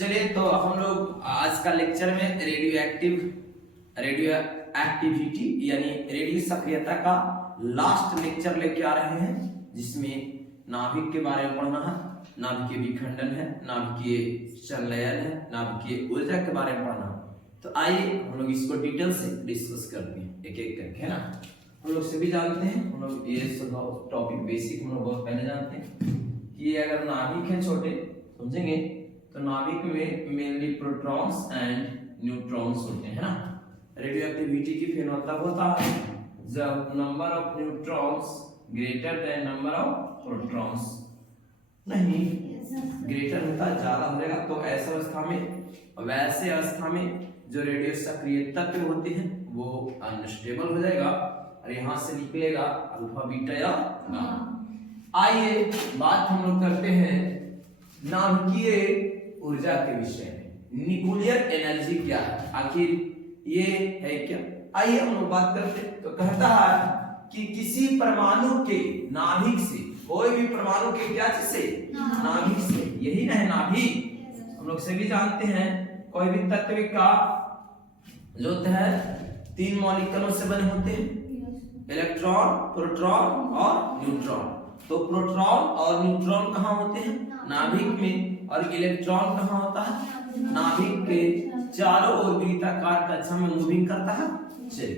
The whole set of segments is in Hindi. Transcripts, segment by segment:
चलिए तो हम लोग आज का लेक्चर में रेडियो एक्टिविटी यानी रेडियो सक्रियता का लास्ट लेक्चर लेके आ रहे हैं, जिसमें नाभिक के बारे में पढ़ना है, नाभिकीय विखंडन है, नाभिकीय संलयन है, नाभिकीय ऊर्जा के बारे में पढ़ना है। तो आइए हम लोग इसको डिटेल से डिस्कस करते हैं एक एक करके, है ना। हम लोग सभी जानते हैं, हम लोग ये सब टॉपिक बेसिक हम लोग बहुत पहले जानते हैं कि अगर नाभिक है छोटे, समझेंगे तो नाभिक में मेनली प्रोटॉन्स एंड न्यूट्रॉन्स होते हैं, ना। रेडियो एक्टिविटी की फिर मतलब होता है जब number of neutrons greater than number of protons, नहीं ग्रेटर होता है ज्यादा हो जाएगा, तो ऐसे अवस्था में, वैसे अवस्था में जो रेडियो सक्रिय तत्व होते हैं वो अनस्टेबल हो जाएगा और यहाँ से निकलेगा अल्फा बीटा या गामा। आइए बात हम लोग करते हैं नाभिकीय ऊर्जा के विषय में। न्यूक्लियर एनर्जी क्या है, आखिर ये है क्या? आइए हम लोग बात करते हैं। तो कहता है कि किसी परमाणु के नाभिक से, कोई भी परमाणु के क्या से, नाभिक से, यही ना है नाभिक। हम लोग सभी जानते हैं कोई भी तत्व का जो है 3 मॉलिक्यूलों से बने होते हैं, इलेक्ट्रॉन, प्रोटॉन और न्यूट्रॉन। तो प्रोटॉन और न्यूट्रॉन कहाँ होते हैं? नाभिक में। और इलेक्ट्रॉन कहाँ होता है? नाभिक के चारों ओर वृत्ताकार कक्षा में मूविंग करता है। चलिए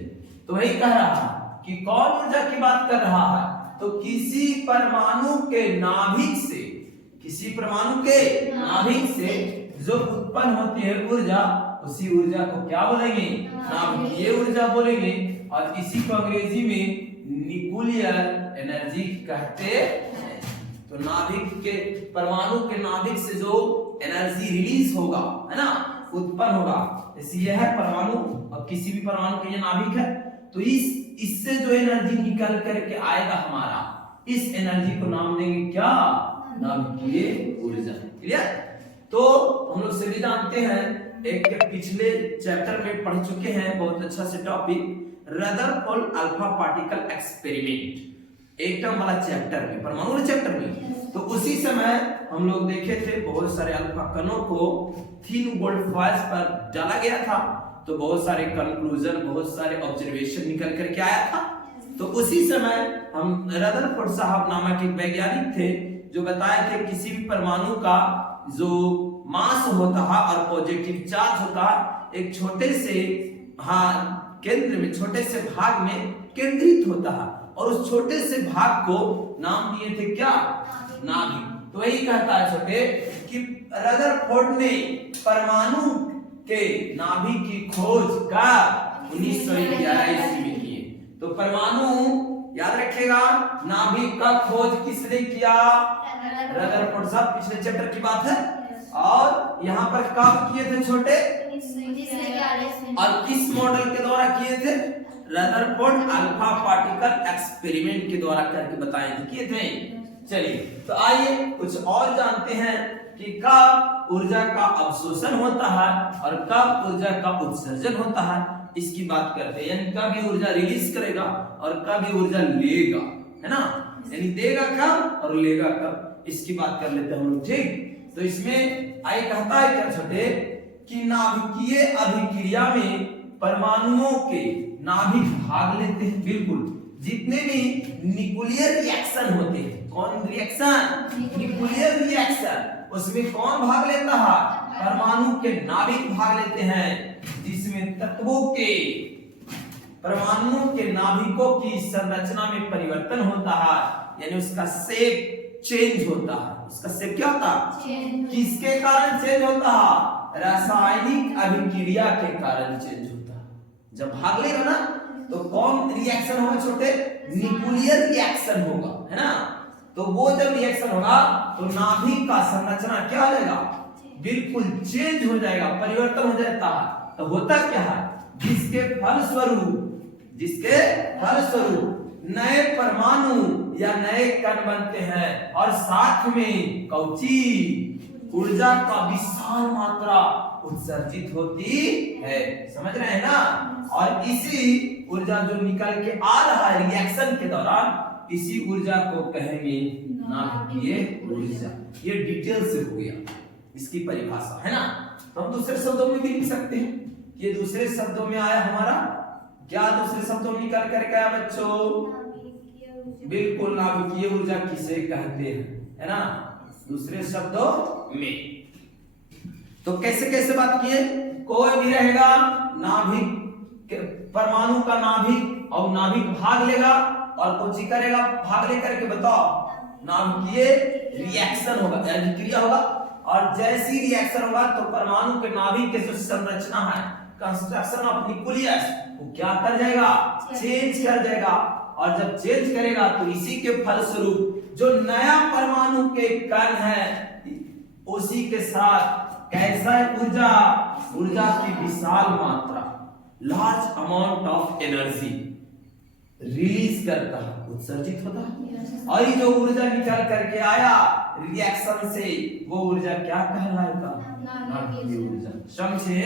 तो वही कह रहा है कि कौन ऊर्जा की बात कर रहा है? तो किसी परमाणु के नाभिक से, किसी परमाणु के नाभिक से जो उत्पन्न होती है ऊर्जा, उसी ऊर्जा को क्या बोलेंगे? नाभिकीय ऊर्जा बोलेंगे। और इसी को अंग्रेजी में न्यूक्लियर एनर्जी कहते हैं। तो नाभिक के, परमाणु के नाभिक से जो एनर्जी रिलीज होगा, है ना, उत्पन्न होगा, जैसे यह है परमाणु और किसी भी परमाणु का ये नाभिक है, तो इससे जो एनर्जी निकल करके आएगा हमारा, इस एनर्जी को नाम देंगे क्या? नाभिकीय ऊर्जा। क्लियर? तो हम लोग सभी जानते हैं, एक पिछले चैप्टर में पढ़ चुके हैं बहुत अच्छा से topic, Rutherford alpha particle experiment, atom वाला चैप्टर में, परमाणु चैप्टर में। तो उसी समय हम लोग देखे थे बहुत सारे अल्फा कणों को थिन गोल्ड फॉइल्स पर डाला गया था, तो बहुत सारे कंक्लूजन, बहुत सारे ऑब्जर्वेशन निकल करके आया था। तो उसी समय हम रदरफोर्ड साहब नामक एक वैज्ञानिक थे जो बताए थे किसी भी परमाणु का जो मास होता है और पॉजिटिव चार्ज होता है, एक छोटे से केंद्र में, छोटे से भाग में केंद्रित होता है, और उस छोटे से भाग को नाम दिए थे क्या? नाभिक। तो वही कहता है छोटे कि रदरफोर्ड ने परमाणु के नाभिक की खोज का 1911 ईस्वी में की। तो परमाणु याद रखिएगा, नाभिक का खोज किसने किया? रदरफोर्ड साहब, पिछले चैप्टर की बात है। और यहाँ पर कब किए थे छोटे? और किस मॉडल के द्वारा किए थे? रदरफोर्ड अल्फा पार्टिकल एक्सपेरिमेंट के द्वारा करके बताए थे, किए थे। चलिए तो आइए कुछ और जानते हैं कि कब ऊर्जा का अवशोषण होता है और कब ऊर्जा का उत्सर्जन होता है, इसकी बात करते हैं। यानी कब ये ऊर्जा रिलीज करेगा और कब ये ऊर्जा लेगा, है ना, यानी देगा कब और लेगा कब, इसकी बात कर लेते हैं हम लोग। ठीक, तो इसमें आई कहता है क्या छोटे कि नाभिकीय अभिक्रिया में परमाणुओं के नाभिक भाग लेते हैं। बिल्कुल, जितने भी न्यूक्लियर रिएक्शन होते हैं, कौन रिएक्शन? न्यूक्लियर रिएक्शन, उसमें कौन भाग लेता है? परमाणु के नाभिक भाग लेते हैं, जिसमें तत्वों के, परमाणुओं के नाभिकों की संरचना में परिवर्तन होता है, यानी उसका शेप चेंज होता है। उसका शेप क्या होता है? किसके कारण चेंज होता है? रासायनिक अभिक्रिया के कारण चेंज होता है। जब भाग लेगा ना तो कौन रिएक्शन होगा छोटे? न्यूक्लियर रिएक्शन होगा, है ना। तो वो जब रिएक्शन होगा तो नाभिक का संरचना क्या हो जाएगा? बिल्कुल चेंज हो जाएगा, परिवर्तन हो जाता है। तो होता क्या है? जिसके फलस्वरूप नए परमाणु या नए कण बनते हैं और साथ में कौची ऊर्जा का विशाल मात्रा उत्सर्जित होती है। समझ रहे हैं ना? और इसी ऊर्जा जो निकल के आ रहा है रिएक्शन के दौरान, इसी ऊर्जा को कहेंगे नाभिकीय ऊर्जा। ये डिटेल से हो गया। इसकी परिभाषा है ना। तो हम दूसरे शब्दों में भी लिख सकते हैं। ये दूसरे शब्दों में आया हमारा, क्या दूसरे शब्दों में निकल करके आया बच्चों? बिल्कुल, नाभिकीय ऊर्जा किसे कहते हैं, है ना, दूसरे शब्दों में। तो कैसे कैसे बात किए, कोई भी रहेगा नाभिक, परमाणु का नाभिक, और नाभिक भाग लेगा और कुछ करेगा, भाग लेकर के बताओ नाभिकीय रिएक्शन होगा, अभिक्रिया होगा। और जैसी रिएक्शन होगा तो परमाणु के नाभिक के जो संरचना है, कंस्ट्रक्शन ऑफ न्यूक्लियस, वो क्या कर जाएगा? चेंज कर जाएगा। और जब चेंज करेगा तो इसी के फलस्वरूप जो नया परमाणु के कण है उसी के साथ कैसा ऊर्जा, ऊर्जा की विशाल मात्रा, large amount of energy release करता है, उत्सर्जित होता है। और ये जो ऊर्जा निकल करके आया रिएक्शन से, वो ऊर्जा क्या कहलाएगा? नाभिकीय ऊर्जा। समझे?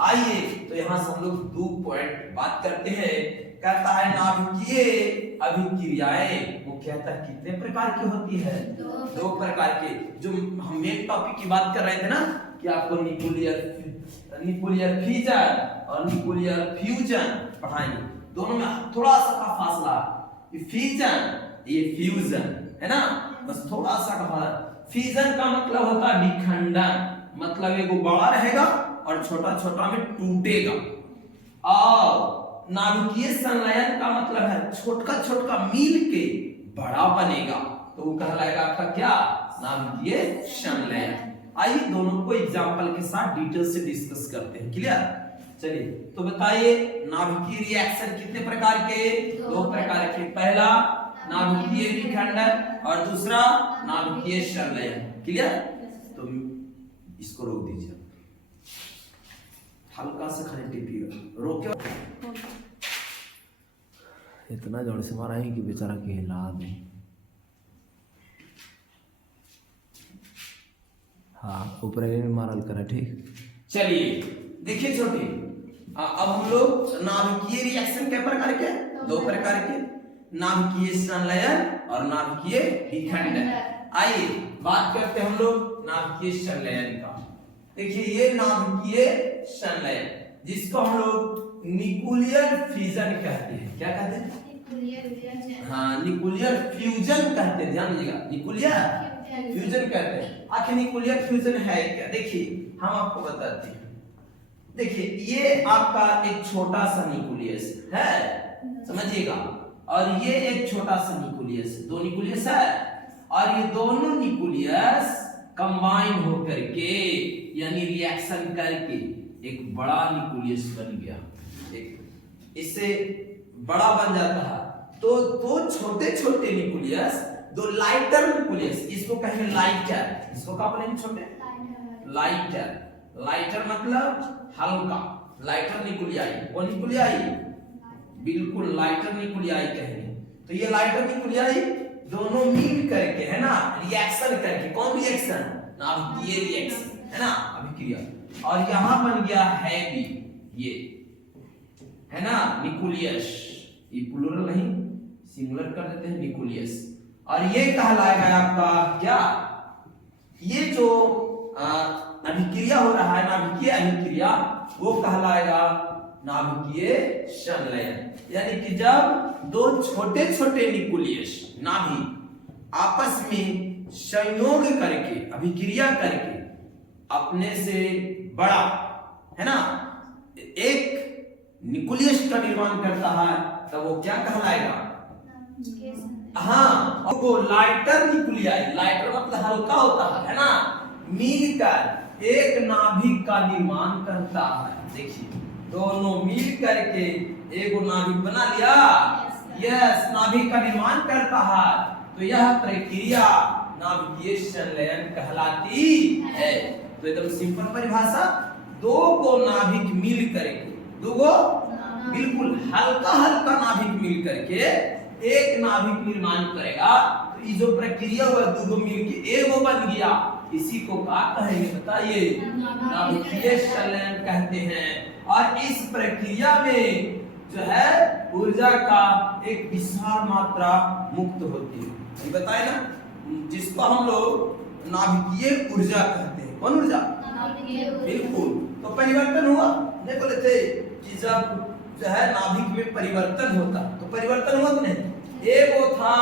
आइए तो यहां से हम लोग 2 पॉइंट बात करते हैं। कहता है नाभिकीय अभिक्रियाएं मुख्यतः कितने प्रकार की होती है? 2 प्रकार के। जो हम मेन टॉपिक की बात कर रहे थे ना कि आपको न्यूक्लियर फिजन और न्यूक्लियर फ्यूजन पढ़ाएंगे, दोनों में थोड़ा सा का फासला। ये फिजन, ये फ्यूजन, है ना, बस थोड़ा सा का फासला। फिजन का मतलब होता है विखंडन, मतलब एगो बड़ा रहेगा और छोटा छोटा में टूटेगा। और नाभिकीय संलयन का मतलब है छोटका छोटका मिल के बड़ा बनेगा, तो वो कहलाएगा आपका क्या? नाभिकीय संलयन। आइए दोनों को एग्जांपल के साथ डिटेल से डिस्कस करते हैं। क्लियर? चलिए तो बताइए नाभिकीय रिएक्शन कितने प्रकार के? 2 प्रकार के। पहला नाभिकीय विखंडन और दूसरा नाभिकीय संलयन। क्लियर? तो इसको रोक दीजिए, हल्का सा खाली टिपिएगा, रोके। इतना जोर से मारा है कि बेचारा के हिला दे। हाँ, ऊपर में मारल करा। ठीक, चलिए देखिए छोटे, अब हम लोग नाभिकीय रिएक्शन के प्रकार के? 2 प्रकार के, नाभिकीय संलयन और नाभिकीय विखंडन। आइए बात करते हैं हम लोग नाभिकीय संलयन का। देखिए ये नाभिकीय संलयन जिसको हम लोग न्यूक्लियर फ्यूजन कहते हैं। क्या कहते हैं? हाँ, न्यूक्लियर फ्यूजन कहते हैं। ध्यान दीजिएगा, न्यूक्लियर फ्यूजन कहते हैं। आखिर न्यूक्लियर फ्यूजन है क्या? देखिए हम आपको बताते हैं। देखिए ये आपका एक छोटा सा न्यूक्लियस है, समझिएगा, और ये एक छोटा सा न्यूक्लियस, 2 न्यूक्लियस है, और ये दोनों न्यूक्लियस कंबाइन होकर के यानी रिएक्शन करके एक बड़ा न्यूक्लियस बन गया। एक इससे बड़ा बन जाता है तो 2 छोटे छोटे न्यूक्लियस, 2 लाइटर न्यूक्लियस, इसको कहेंगे लाइटर। इसको क्या बोलेंगे छोटे? लाइटर। लाइटर मतलब हल्का, लाइटर न्यूक्लियाई। वो न्यूक्लियाई बिल्कुल लाइटर न्यूक्लियाई कहेंगे। तो ये लाइटर न्यूक्लियाई दोनों मिल करके, है ना, रिएक्शन करके, कौन रिएक्शन? नाभिकीय रिएक्शन, है ना, अभिक्रिया। और यहां बन गया हैवी, ये है ना न्यूक्लियस, ये प्लूरल नहीं सिंगुलर कर देते हैं, न्यूक्लियस। और ये कहलाएगा आपका क्या? ये जो अभिक्रिया हो रहा है, नाभिकीय अभिक्रिया, वो कहलाएगा नाभिकीय संलयन। यानी कि जब 2 छोटे छोटे न्यूक्लियस नाभिक आपस में संयोग करके, अभिक्रिया करके अपने से बड़ा, है ना, एक न्यूक्लियस का निर्माण करता है, तो वो क्या कहलाएगा? हाँ, वो लाइटर न्यूक्लियाई, लाइटर मतलब हल्का होता है ना, मिलकर एक नाभिक का निर्माण करता है। देखिए दोनों मिल करके एक नाभिक बना लिया। यस, नाभिक का निर्माण करता है, तो यह प्रक्रिया नाभिकीय संलयन कहलाती है। तो एकदम सिंपल परिभाषा, 2 को नाभिक मिल करके, 2 को बिल्कुल हल्का हल्का नाभिक मिल करके एक नाभिक निर्माण करेगा, तो ये जो प्रक्रिया हुआ 2 मिलके एगो बन गया, इसी को क्या कहेंगे बताइए? नाभिकीय संलयन कहते हैं। और इस प्रक्रिया में जो है ऊर्जा का एक विशाल मात्रा मुक्त होती है। ये बताए ना, जिसको हम लोग नाभिकीय ऊर्जा कहते हैं। कौन ऊर्जा? बिल्कुल। तो परिवर्तन हुआ, नहीं बोले थे कि जब जो है नाभिक में परिवर्तन होता, तो परिवर्तन हुआ कि नहीं? एक वो था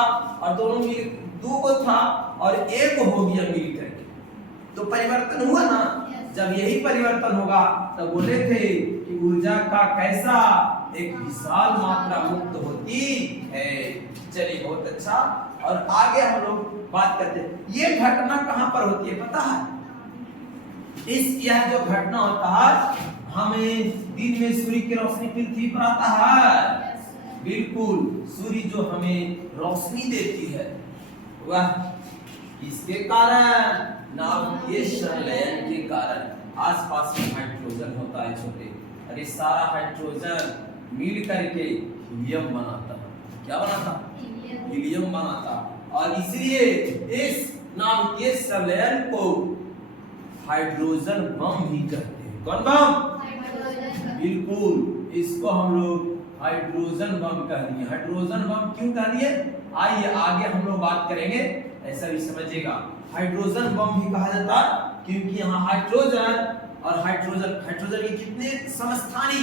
और दोनों मिल, दो को था और एक हो गया मिल करके, तो परिवर्तन हुआ ना। जब यही परिवर्तन होगा तब बोले थे कि ऊर्जा का कैसा एक विशाल मात्रा मुक्त होती है। चलिए बहुत अच्छा। और आगे हम लोग बात करते हैं, ये घटना कहां पर होती है पता है? यह जो घटना होता है, हमें दिन में सूर्य की रोशनी पृथ्वी पर आता है, बिल्कुल सूर्य जो हमें रोशनी देती है, वह किसके कारण? नाभिकीय संलयन के कारण। आसपास में हाइड्रोजन होता है छोटे, अरे सारा हाइड्रोजन मिल करके हीलियम बनाता है। क्या बनाता? हीलियम बनाता। और इसलिए इस नाभिकीय संलयन को हाइड्रोजन बम भी कहते हैं। कौन बम? बिल्कुल, इसको हम लोग हाइड्रोजन बम कह दिए। हाइड्रोजन बम क्यों कह दिए? आइए आगे हम लोग बात करेंगे, ऐसा भी समझिएगा। हाइड्रोजन बम भी कहा जाता है क्योंकि यहाँ हाइड्रोजन और हाइड्रोजन के कितने समस्थानी?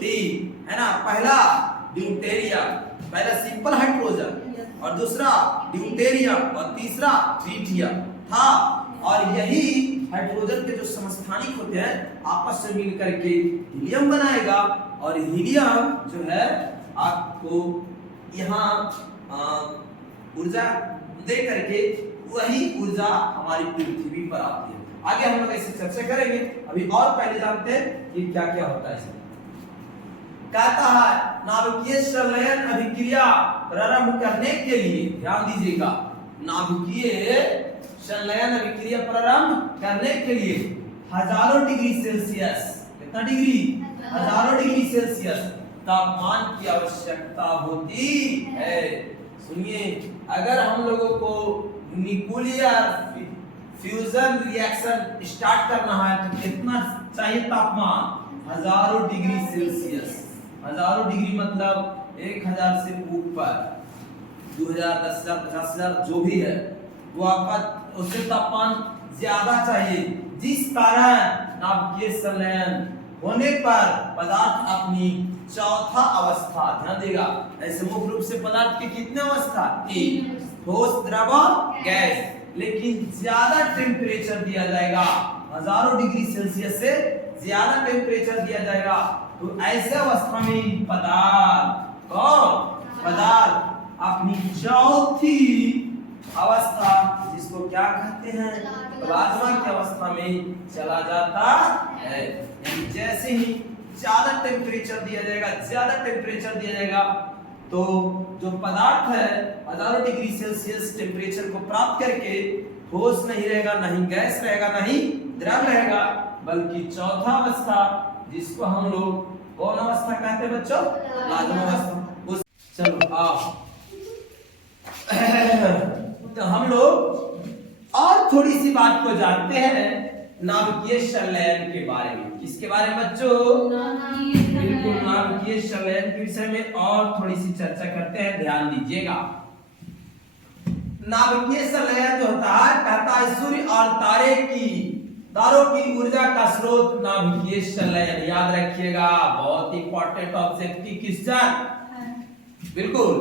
3 है ना। पहला ड्यूटेरियम, पहला सिंपल हाइड्रोजन और दूसरा ड्यूटेरियम और तीसरा ट्रिटियम था। और यही हाइड्रोजन के जो समस्थानिक होते हैं आपस में मिलकर के हीलियम बनाएगा। और हीलियम जो है आपको यहाँ ऊर्जा दे करके वही ऊर्जा हमारी पृथ्वी पर आती है। आगे हम लोग ऐसे चर्चा करेंगे, अभी और पहले जानते हैं कि क्या क्या होता है इसमें। कहता है नाभिकीय संलयन अभिक्रिया प्रारंभ करने के लिए, ध्यान दीजिएगा, नाभिकीय संलयन अभिक्रिया प्रारंभ करने के लिए हजारों डिग्री सेल्सियस, कितना डिग्री? हजारों डिग्री सेल्सियस तापमान की आवश्यकता होती है। सुनिए, अगर हम लोगों को न्यूक्लियर फ्यूजन रिएक्शन स्टार्ट करना है तो कितना चाहिए तापमान? हजारों डिग्री सेल्सियस। हजारों डिग्री मतलब 1000 से ऊपर, 2000, 10,000, 50,000 जो भी है वो आपका उससे तापमान ज्यादा चाहिए, जिस कारण नाभिकीय संलयन होने पर पदार्थ अपनी चौथा अवस्था, ध्यान देगा, ऐसे मुख्य रूप से पदार्थ की कितने अवस्था? 3, ठोस, द्रव, गैस। लेकिन ज्यादा टेम्परेचर दिया जाएगा, हजारों डिग्री सेल्सियस से ज्यादा टेम्परेचर दिया जाएगा, तो ऐसे अवस्था में पदार्थ अपनी चौथी अवस्था, जिसको क्या कहते हैं? प्लाज्मा की अवस्था में चला जाता है। जैसे ही ज्यादा टेम्परेचर दिया जाएगा, तो जो पदार्थ है हजारों डिग्री सेल्सियस टेम्परेचर को प्राप्त करके ठोस नहीं रहेगा, नहीं गैस रहेगा, नहीं द्रव रहेगा, बल्कि चौथा अवस्था, जिसको हम लोग कौन अवस्था कहते हैं बच्चों? प्लाज्मा अवस्था। चलो आओ तो हम लोग और थोड़ी सी बात को जानते हैं नाभिकीय संलयन के बारे में। किसके बारे में बच्चों? बिल्कुल, नाभिकीय संलयन के विषय में और थोड़ी सी चर्चा करते हैं, ध्यान दीजिएगा। नाभिकीय संलयन जो होता है, कहता है सूर्य और तारों की ऊर्जा का स्रोत नाभिकीय संलयन। याद रखिएगा, बहुत इंपॉर्टेंट ऑब्जेक्टिव क्वेश्चन, बिल्कुल,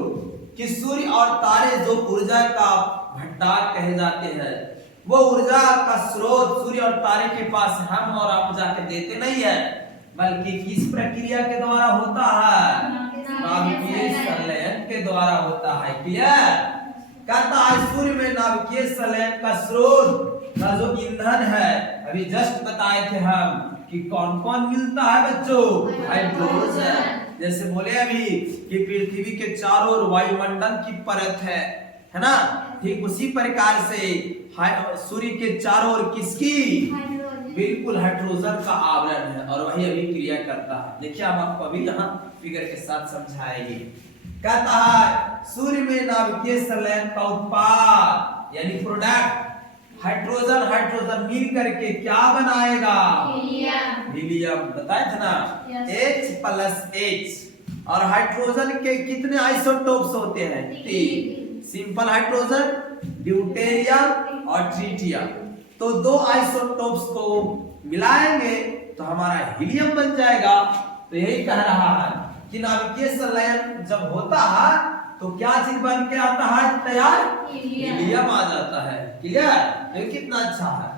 कि सूर्य और तारे जो ऊर्जा का भंडार कहे जाते हैं, वो ऊर्जा का स्रोत सूर्य और तारे के पास हम और आप जाके देते नहीं है, बल्कि किस प्रक्रिया के द्वारा होता है? नाभिकीय संलयन के द्वारा होता है। क्लियर? कहता है सूर्य में नाभिकीय संलयन का स्रोत का जो ईंधन है, अभी जस्ट बताए थे हम कि कौन कौन मिलता है बच्चों? हाइड्रोजन। जैसे बोले अभी कि पृथ्वी के चारों ओर वायुमंडल की परत है ना, ठीक उसी प्रकार से सूर्य के चारों ओर किसकी? बिल्कुल हाइड्रोजन का आवरण है, और वही अभी क्रिया करता है। देखिए हम आपको अभी यहाँ फिगर के साथ समझाएंगे। कहता है सूर्य में नाभिकीय संलयन का उत्पाद यानी प्रोडक्ट हाइड्रोजन मिल करके क्या बनाएगा? हीलियम। बताए थे ना, H+H। और हाइड्रोजन के कितने आइसोटोप्स होते हैं? 3, सिंपल हाइड्रोजन, ड्यूटेरियम और ट्रिटियम। तो दो आइसोटोप्स को मिलाएंगे तो हमारा हीलियम बन जाएगा। तो यही कह रहा है कि नाभिकीय संलयन जब होता है तो क्या चीज बन के आता है तैयार, हीलियम आ जाता है। क्लियर, ये कितना अच्छा है।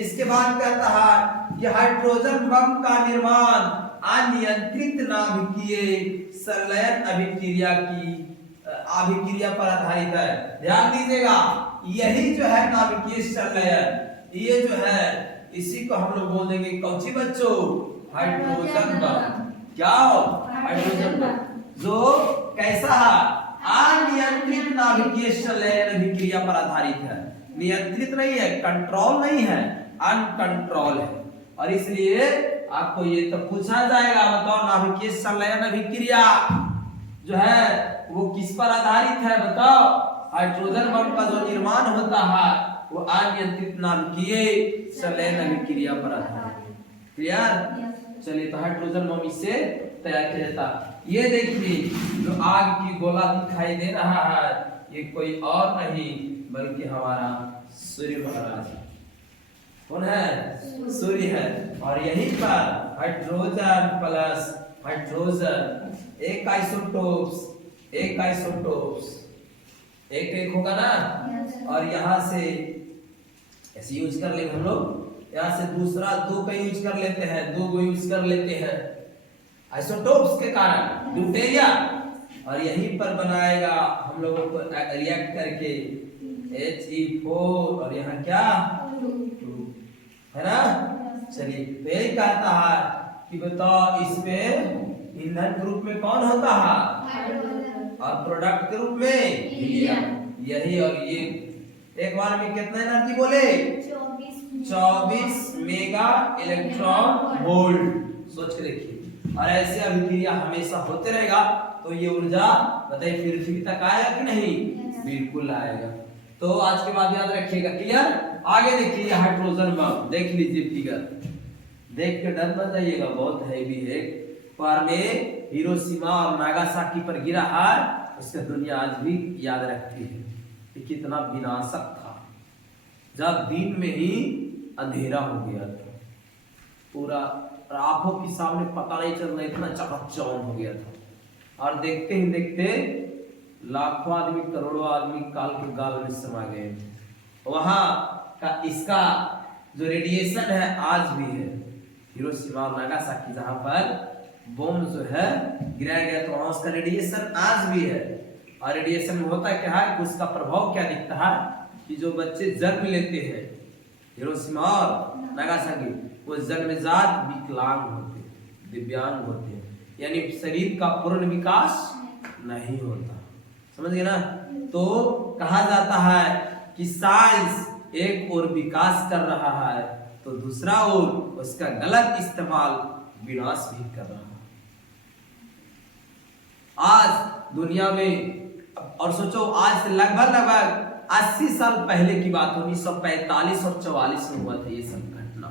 इसके बाद कहता है कि हाइड्रोजन बम का निर्माण अनियंत्रित नाभिकीय संलयन अभिक्रिया पर आधारित है। ध्यान दीजिएगा, यही जो है नाभिकीय संलयन, ये जो है इसी को हम लोग बोल देंगे कौन-सी बच्चों, हाइड्रोजन बम। क्या हो, हाइड्रोजन बम, जो कैसा है, अनियंत्रित नाभिकीय संलयन अभिक्रिया पर आधारित है। नियंत्रित नहीं है, कंट्रोल नहीं है, अनकंट्रोल है। और इसलिए आपको ये तो पूछा जाएगा, बताओ नाभिकीय संलयन अभिक्रिया जो है वो किस पर आधारित है, बताओ। हाइड्रोजन बम का जो निर्माण होता है वो अनियंत्रित नाभिकीय संलयन अभिक्रिया पर आधारित है। क्लियर, चलिए तो हाइड्रोजन बम इससे तैयार किया जाता। ये देखिए जो आग की गोला दिखाई दे रहा है, ये कोई और नहीं बल्कि हमारा सूर्य महाराज। कौन है, सूर्य है। और यहीं पर हाइड्रोजन प्लस हाइड्रोजन, एक आइसोटोप्स एक होगा ना। और यहाँ से ऐसे यूज कर लेंगे हम लोग, यहाँ से दूसरा दो का यूज कर लेते हैं, दो को यूज कर लेते हैं आइसोटोप्स के कारण ड्यूटेरियम। और यहीं पर बनाएगा हम लोगों को रिएक्ट करके He4 और यहाँ क्या 2 है ना। चलिए तो यही कहता है कि बताओ इसमें ईंधन के रूप में कौन होता है, और प्रोडक्ट के रूप में हीलियम। यही और ये एक बार में कितना एनर्जी बोले, 24 मेगा इलेक्ट्रॉन वोल्ट। सोच के देखिए, और ऐसे अभिक्रिया हमेशा होते रहेगा तो ये ऊर्जा बताइए पृथ्वी तक आएगा कि नहीं, बिल्कुल आएगा। तो आज के बाद याद रखिएगा। क्लियर, आगे देखिए हाइड्रोजन बम, देख लीजिए फिगर, देख के डर मत जाइएगा, बहुत हैवी है। पर में हिरोशिमा और नागासाकी पर गिरा है, उसका दुनिया आज भी याद रखती है कि कितना विनाशक था, जब दिन में ही अंधेरा हो गया था, पूरा आंखों के सामने पता नहीं चल रहा, इतना चकाचौंध हो गया था। और देखते ही देखते लाखों आदमी, करोड़ों आदमी काल के गाल में समा गए। वहां का इसका जो रेडिएशन है आज भी है, हिरोशिमा और नागासाकी जहां पर बम जो है गिराया गया, तो वहां उसका रेडिएशन आज भी है। और रेडिएशन में होता क्या है कि उसका प्रभाव क्या दिखता है कि जो बच्चे जन्म लेते हैं हिरोशिमा और नागासाकी, वो जन्मजात विकलांग होते, दिव्यांग होते हैं, यानी शरीर का पूर्ण विकास नहीं होता। समझ गए ना। तो कहा जाता है कि साइंस एक ओर विकास कर रहा है तो दूसरा ओर उसका गलत इस्तेमाल विनाश भी कर रहा है। आज दुनिया में, और सोचो आज से लगभग 80 साल पहले की बात, 1945 और 44 में हुआ था ये सब घटना,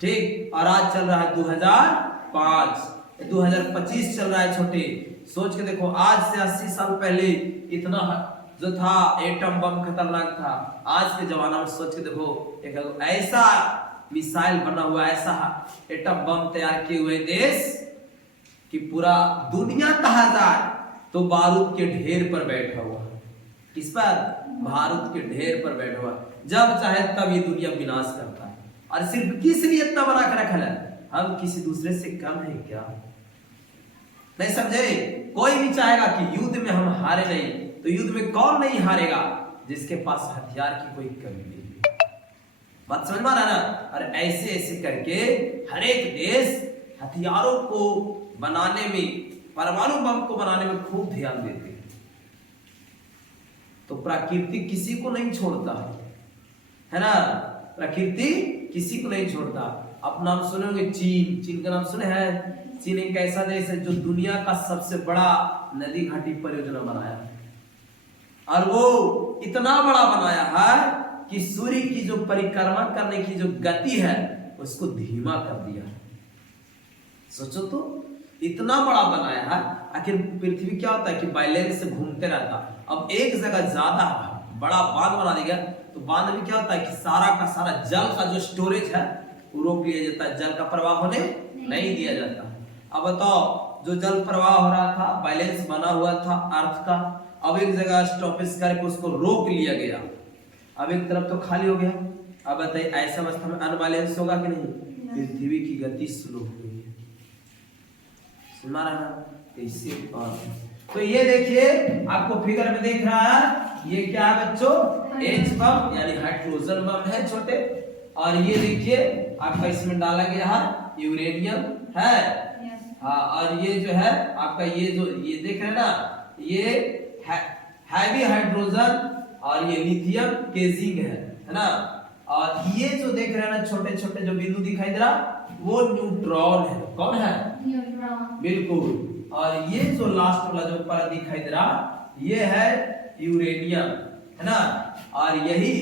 ठीक। और आज चल रहा है 2005, 2025 चल रहा है। छोटे सोच के देखो, आज से 80 साल पहले इतना जो था एटम बम खतरनाक था, आज के जमाना में सोच के देखो एक ऐसा मिसाइल बना हुआ, ऐसा एटम बम तैयार किए हुए देश कि पूरा दुनिया कहा जाए तो बारूद के ढेर पर बैठा हुआ। किस पर, बारूद के ढेर पर बैठा हुआ, जब चाहे तब ये दुनिया विनाश करता है। और सिर्फ किस लिए इतना बना कर रखा है, हम किसी दूसरे से कम है क्या, नहीं समझे। कोई भी चाहेगा कि युद्ध में हम हारे नहीं, तो युद्ध में कौन नहीं हारेगा, जिसके पास हथियार की कोई कमी नहीं है। बात समझ में आ रहा है ना। और ऐसे ऐसे करके हर एक देश हथियारों को बनाने में, परमाणु बम को बनाने में खूब ध्यान देते हैं। तो प्रकृति किसी को नहीं छोड़ता है ना, प्रकृति किसी को नहीं छोड़ता। आप नाम सुनोगे चीन, चीन का नाम सुने हैं। चीन एक ऐसा देश है जो दुनिया का सबसे बड़ा नदी घाटी परियोजना बनाया है, और वो इतना बड़ा बनाया है कि सूर्य की जो परिक्रमा करने की जो गति है उसको धीमा कर दिया है। सोचो तो, इतना बड़ा बनाया है। आखिर पृथ्वी क्या होता है कि बैलेंस से घूमते रहता, अब एक जगह ज्यादा बड़ा बांध बना देगा तो बांध में क्या होता है कि सारा का सारा जल का जो स्टोरेज है वो रोक लिया जाता है, जल का प्रवाह होने नहीं दिया जाता। अब बताओ, जो जल प्रवाह हो रहा था, बैलेंस बना हुआ था अर्थ का, अब एक जगह स्टॉपेज करके उसको रोक लिया गया, अब एक तरफ तो खाली हो गया। अब बताइए ऐसा अवस्था में अनबैलेंस होगा कि नहीं? पृथ्वी की गति स्लो हो गई है, सुना रहा ना कैसे। तो ये देखिए आपको फिगर में देख रहा है, ये क्या है बच्चों? H बम यानी हाइड्रोजन बम है छोटे, और ये देखिए आपका इसमें डाला गया है यूरेनियम है। हाँ, और ये जो है आपका ये जो ये देख रहे हैं ना, ये हैवी हाइड्रोजन और ये लिथियम केजिंग है ना। और ये जो देख रहे हैं ना छोटे छोटे जो बिंदु दिखाई दे रहा, वो न्यूट्रॉन है। कौन है? न्यूट्रॉन, बिल्कुल। और ये जो लास्ट वाला जो परत दिखाई दे रहा, ये है यूरेनियम, है ना। और यही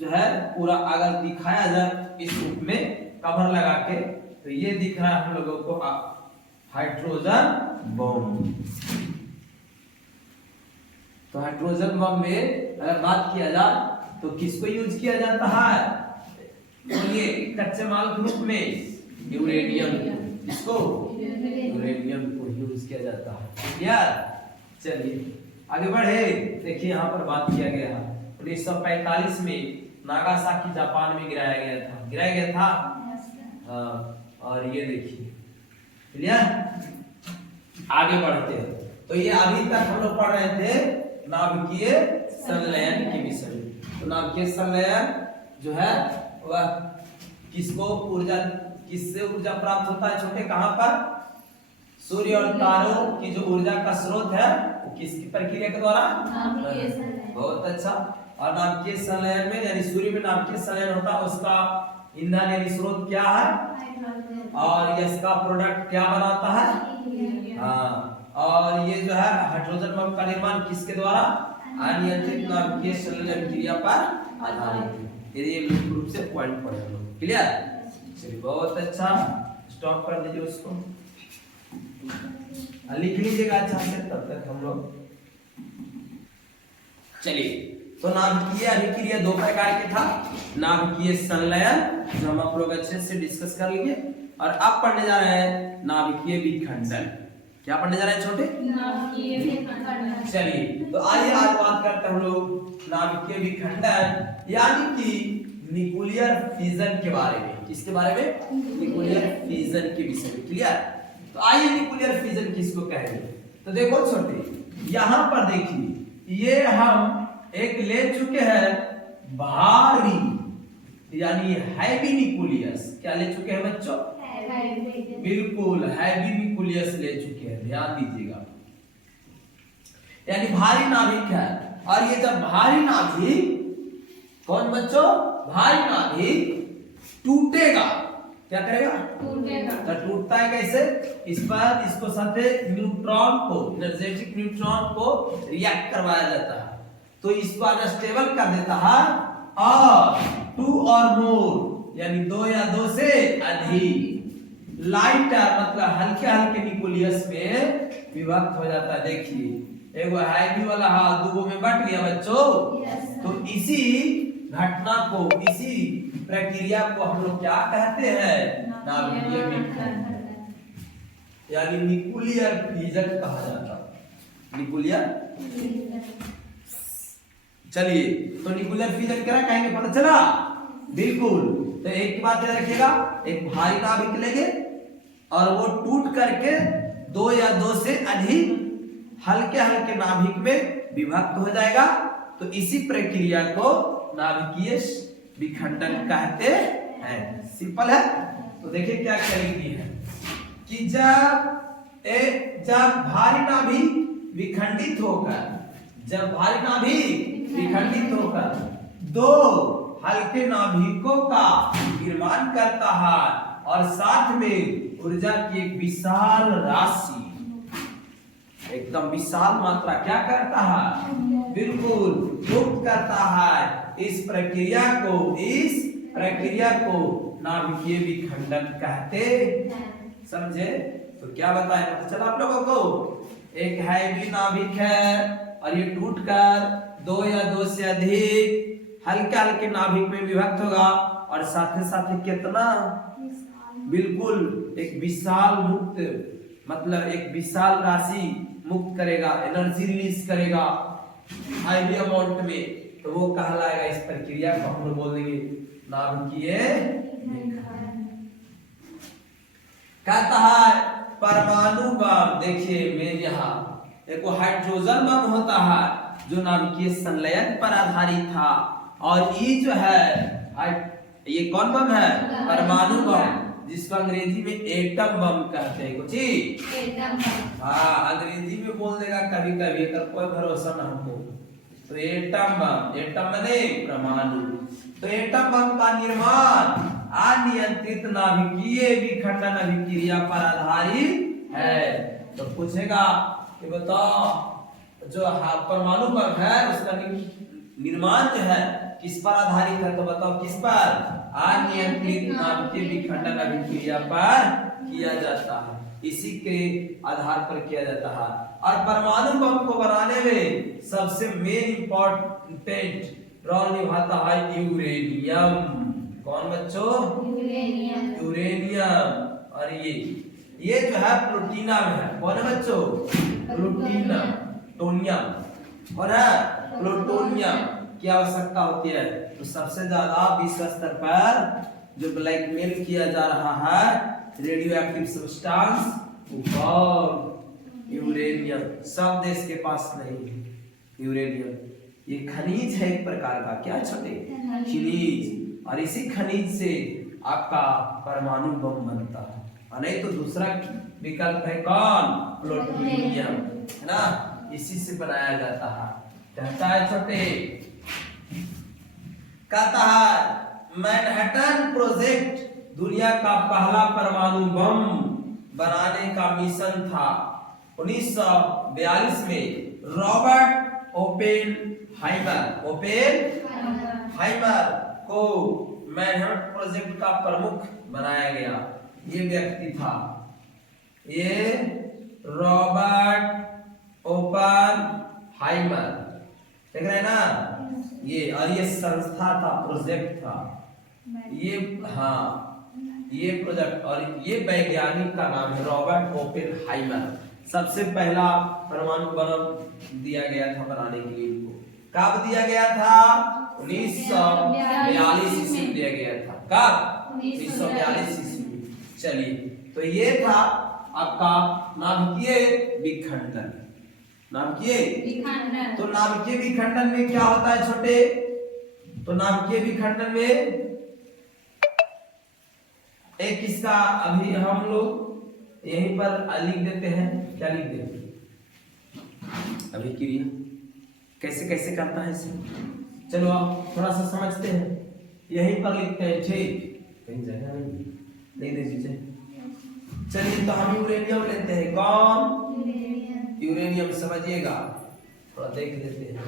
जो है पूरा अगर दिखाया जाए इस रूप में कवर लगा के, तो ये दिख रहा है हम लोगों को हाइड्रोजन बम। तो हाइड्रोजन बम में अगर बात किया जाए तो किसको यूज किया जाता है? बोलिए, कच्चे माल के रूप में यूरेनियम। किसको? यूरेनियम को यूज किया जाता है यार। चलिए आगे बढ़े। देखिए यहाँ पर बात किया गया है 1945 में नागासाकी जापान में गिराया गया था। हाँ, और ये देखिए क्लियर। आगे बढ़ते हैं। तो ये अभी तक हम लोग पढ़ रहे थे नाभिकीय संलयन के विषय में। तो नाभिकीय संलयन जो है वह किसको किससे ऊर्जा प्राप्त होता है छोटे? कहां पर? सूर्य और तारों की जो ऊर्जा का स्रोत है वो किसकी प्रक्रिया के द्वारा? बहुत अच्छा। और नाभिकीय संलयन में यानी सूर्य में नाभिकीय संलयन होता है, उसका ईंधन यानी स्रोत क्या है? और इसका प्रोडक्ट क्या बनाता है? हाँ, और ये जो है हाइड्रोजन बम का निर्माण किसके द्वारा? अनियंत्रित नाभिकीय संलयन क्रिया पर आधारित है। ये मुख्य रूप से पॉइंट पढ़े लोग। क्लियर? चलिए बहुत अच्छा, स्टॉप कर दीजिए उसको, लिख लीजिएगा अच्छा से, तब तक हम लोग। चलिए, तो नाभिकीय अभिक्रिया दो प्रकार के था। नाभिकीय संलयन जो हम आप लोग अच्छे से डिस्कस कर लिए, और अब पढ़ने जा रहे हैं नाभिकीय विखंडन। क्या पढ़ने जा रहे हैं छोटे? नाभिकीय विखंडन। चलिए तो आइए आज बात करते हैं हम लोग नाभिकीय विखंडन यानी कि न्यूक्लियर फिजन के बारे में। किसके बारे में? न्यूक्लियर फिजन के विषय में। क्लियर? तो आइए न्यूक्लियर फिजन किसको कहेंगे? तो देखो छोटे, यहाँ पर देखिए ये हम एक ले चुके हैं भारी यानी हैवी न्यूक्लियस। क्या ले चुके हैं बच्चों? बिल्कुल हैवी न्यूक्लियस ले चुके हैं, ध्यान दीजिएगा। यानी भारी नाभिक है। और ये जब भारी नाभिक, कौन बच्चों? भारी नाभिक टूटेगा, क्या करेगा? टूटेगा। तो टूटता है कैसे? इस पर इसको साथ न्यूट्रॉन को, एनर्जेटिक न्यूट्रॉन को रिएक्ट करवाया जाता है, तो इसको अनस्टेबल कर देता है, और 2 और मोर यानी 2 या 2 से अधिक लाइटर मतलब हल्के हल्के न्यूक्लियस में विभक्त हो जाता है। देखिए एगो हैवी वाला हाथ दूगो में बट गया बच्चों। तो इसी घटना को, इसी प्रक्रिया को हम लोग क्या कहते हैं? नाभिकीय विखंडन यानी न्यूक्लियर फिजन कहा जाता है। न्यूक्लियर। चलिए तो न्यूक्लियर फिजन क्या कहेंगे, पता चला? बिल्कुल। तो एक बात याद रखिएगा, एक भारी नाभिक लेंगे और वो टूट करके 2 या 2 से अधिक हल्के हल्के नाभिक में विभक्त हो जाएगा। तो इसी प्रक्रिया को नाभिकीय विखंडन कहते हैं। सिंपल है। तो देखिए क्या करेगी है कि जब भारी नाभिक विखंडित होकर, जब भारी नाभिक विखंडित होकर 2 हल्के नाभिकों का निर्माण करता है और साथ में ऊर्जा की एक विशाल राशि, एकदम विशाल मात्रा क्या करता है? बिल्कुल मुक्त करता है। इस प्रक्रिया को नाभिकीय विखंडन कहते, समझे? तो क्या बताएं, पता चला आप लोगों को? एक हैवी नाभिक है और ये टूटकर 2 या 2 से अधिक हल्के हल्के नाभिक में विभक्त होगा और साथ ही साथ कितना बिल्कुल एक विशाल मुक्त मतलब एक विशाल राशि मुक्त करेगा, एनर्जी रिलीज करेगा हाईली अमाउंट में, तो वो कहलाएगा, इस प्रक्रिया को हम लोग बोल देंगे नाभिकीय। कहता है परमाणु बम, देखिए मेरे यहाँ एक हाइड्रोजन बम होता है जो नाभिकीय संलयन पर आधारित था, और ये जो है ये कौन बम है? परमाणु बम, जिसको अंग्रेजी में एटम बम कहते हैं। कुछ एटम बम, हाँ अंग्रेजी में बोल देगा कभी कभी, अगर कोई भरोसा ना हो तो एटम बम, एटम माने परमाणु। तो एटम बम का निर्माण अनियंत्रित नाभिकीय विखंडन अभिक्रिया पर आधारित है। तो पूछेगा कि बताओ जो परमाणु बम है उसका निर्माण जो है किस पर आधारित है? तो बताओ किस पर? अनियंत्रित नाभिकीय विखंडन अभिक्रिया पर किया जाता है, इसी के आधार पर किया जाता है। और परमाणु बम को बनाने में सबसे मेन इंपॉर्टेंट रोल निभाता है यूरेनियम। कौन बच्चों? यूरेनियम। यूरेनियम। और ये जो है प्लूटोनियम है। कौन है बच्चों? प्लूटोनियम, टोनियम और है प्लूटोनियम की आवश्यकता होती है। तो सबसे ज्यादा विश्व स्तर पर जो ब्लैकमेल किया जा रहा है रेडियो एक्टिव सब्सटेंस यूरेनियम, सब देश के पास नहीं है यूरेनियम। ये खनिज है एक प्रकार का, क्या छोटे खनिज, और इसी खनिज से आपका परमाणु बम बनता है। और नहीं तो दूसरा विकल्प है कौन? प्लूटोनियम, है ना, इसी से बनाया जाता है। कहता है छोटे, कहता है मैनहट्टन प्रोजेक्ट दुनिया का पहला परमाणु बम बनाने का मिशन था। 1942 में रॉबर्ट ओपेनहाइमर को मैनहट्टन प्रोजेक्ट का प्रमुख बनाया गया। ये व्यक्ति था, ये रॉबर्ट ओपेनहाइमर, देख रहे हैं ना ये, और ये संस्था था, प्रोजेक्ट था ये, हाँ ये प्रोजेक्ट, और ये वैज्ञानिक का नाम है रॉबर्ट ओपेनहाइमर। सबसे पहला परमाणु बम दिया गया था बनाने के लिए इनको। कब दिया गया था? 1942 ईस्वी में दिया गया था। कब? 1942 ईस्वी। चलिए, तो ये था आपका नाभिकीय विखंडन। नाभिकीय विखंडन, तो नाभिकीय विखंडन में क्या होता है छोटे? तो नाभिकीय विखंडन में एक किसका अभी हम लोग यहीं पर लिख देते हैं, क्या लिख देते हैं अभिक्रिया कैसे कैसे करता है इसे। चलो आप थोड़ा सा समझते हैं, यहीं पर लिखते हैं, ठीक, कहीं जगह नहीं लिख दीजिए। चलिए, तो हम यूरेनियम लेते हैं। कौन? यूरेनियम, समझिएगा, थोड़ा देख लेते हैं।